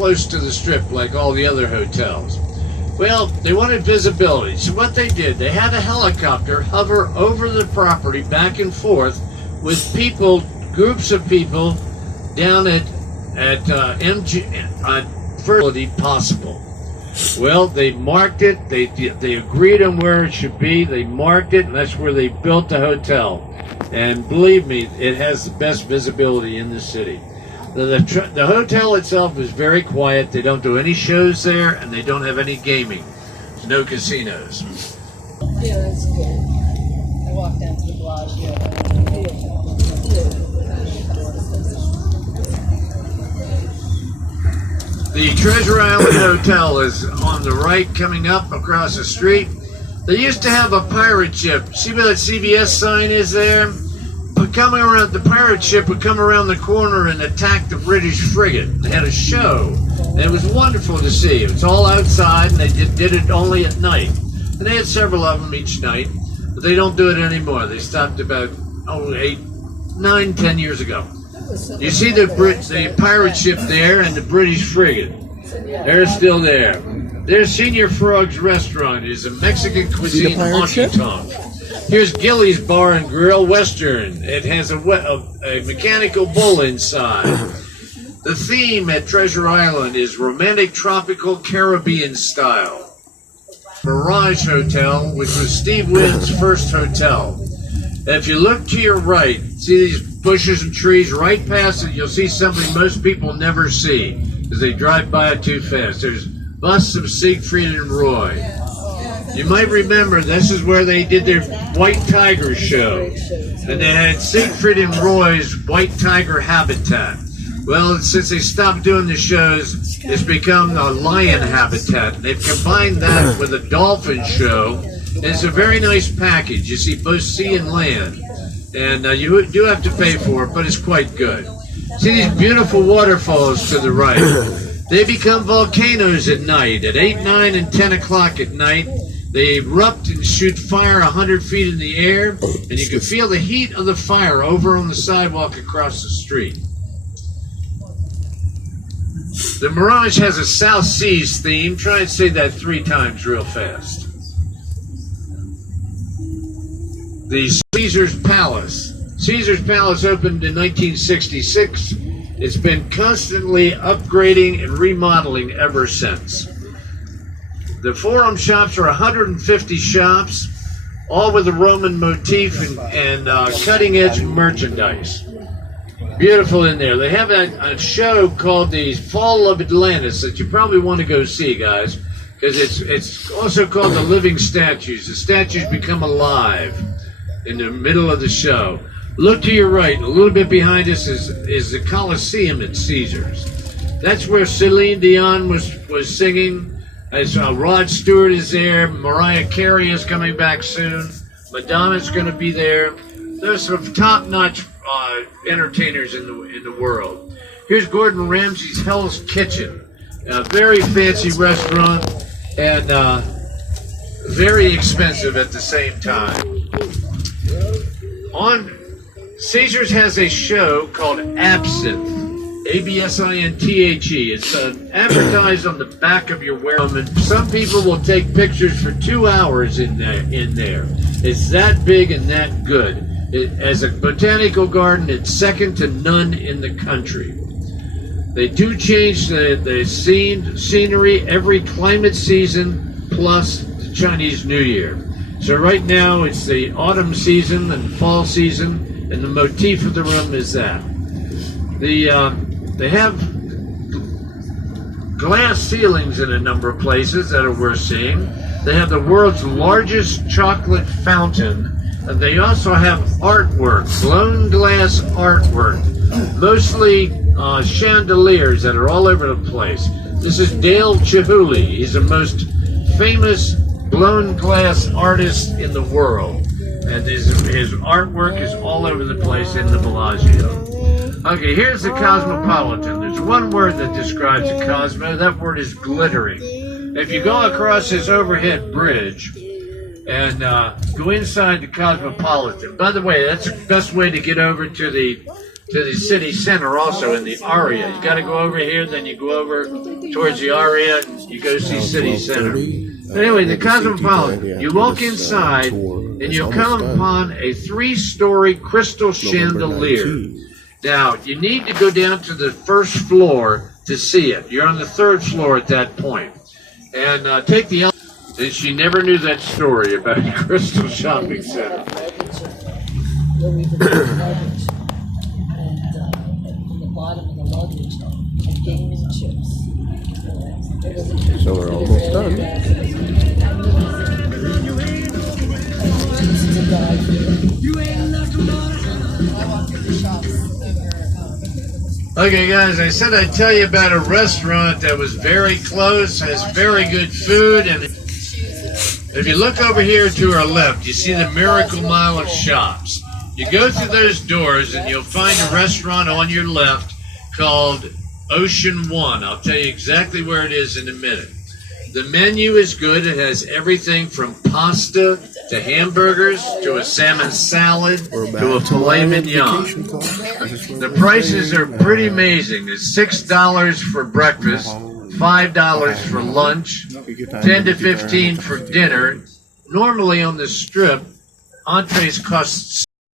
close to the strip like all the other hotels. Well, they wanted visibility, so what they did, they had a helicopter hover over the property back and forth with people, groups of people down at MG facility possible. Well, they marked it, they agreed on where it should be, they marked it, and that's where they built the hotel. And believe me, it has the best visibility in the city. The hotel itself is very quiet. They don't do any shows there, and they don't have any gaming. There's no casinos. Yeah, that's good. I walked down to the Bellagio. The Treasure Island Hotel is on the right, coming up across the street. They used to have a pirate ship. See where that CBS sign is there? But coming around, the pirate ship would come around the corner and attack the British frigate. They had a show, and it was wonderful to see. It was all outside, and they did it only at night. And they had several of them each night, but they don't do it anymore. They stopped about 9, 10 years ago. You see the pirate ship there and the British frigate. They're still there. There's Senior Frog's Restaurant. It is a Mexican cuisine honky tonk. Here's Gilly's Bar and Grill Western. It has a mechanical bull inside. The theme at Treasure Island is romantic tropical Caribbean style. Mirage Hotel, which was Steve Wynn's first hotel. If you look to your right, see these bushes and trees right past it, you'll see something most people never see because they drive by it too fast. There's busts of Siegfried and Roy. You might remember this is where they did their White Tiger show. And they had Siegfried and Roy's White Tiger Habitat. Well, since they stopped doing the shows, it's become a lion habitat. They've combined that with a dolphin show. And it's a very nice package. You see both sea and land. And you do have to pay for it, but it's quite good. See these beautiful waterfalls to the right. They become volcanoes at night. At 8, 9, and 10 o'clock at night, they erupt and shoot fire 100 feet in the air, and you can feel the heat of the fire over on the sidewalk across the street. The Mirage has a South Seas theme. Try and say that 3 times real fast. The Caesar's Palace. Caesar's Palace opened in 1966. It's been constantly upgrading and remodeling ever since. The Forum shops are 150 shops, all with a Roman motif and cutting-edge merchandise. Beautiful in there. They have a show called the Fall of Atlantis that you probably want to go see, guys, because it's also called the Living Statues. The statues become alive in the middle of the show. Look to your right. A little bit behind us is the Coliseum at Caesars. That's where Celine Dion was singing. As Rod Stewart is there, Mariah Carey is coming back soon, Madonna's going to be there. There's some top-notch entertainers in the world. Here's Gordon Ramsay's Hell's Kitchen, a very fancy restaurant and very expensive at the same time. Caesars has a show called Absinthe. Absinthe. It's advertised on the back of your warehouse. Some people will take pictures for 2 hours in there. It's that big and that good. As a botanical garden, it's second to none in the country. They do change the scenery every climate season plus the Chinese New Year. So right now it's the autumn season and fall season, and the motif of the room is that. They have glass ceilings in a number of places that are worth seeing. They have the world's largest chocolate fountain, and they also have artwork, blown glass artwork, mostly chandeliers that are all over the place. This is Dale Chihuly. He's the most famous blown glass artist in the world, and his artwork is all over the place in the Bellagio. Okay, here's the Cosmopolitan. There's one word that describes a Cosmo. That word is glittering. If you go across this overhead bridge and go inside the Cosmopolitan, by the way, that's the best way to get over to the to the city center also in the Aria. You got to go over here, then you go over towards the Aria, and you go see city center. But anyway, the Cosmopolitan, you walk inside, and you'll come upon a 3-story crystal chandelier. Now, you need to go down to the first floor to see it. You're on the 3rd floor at that point. And take the elevator. And she never knew that story about Crystal Shopping Center. Where we put the luggage. And in the bottom of the luggage, and games and chips. So we're almost done. Okay, guys, I said I'd tell you about a restaurant that was very close, has very good food, and if you look over here to our left, you see the Miracle Mile of shops. You go through those doors and you'll find a restaurant on your left called Ocean One. I'll tell you exactly where it is in a minute. The menu is good. It has everything from pasta to hamburgers to a salmon salad to a filet mignon. The prices are pretty amazing. It's $6 for breakfast, $5 for lunch, $10 to $15 for dinner. Normally on the strip, entrees cost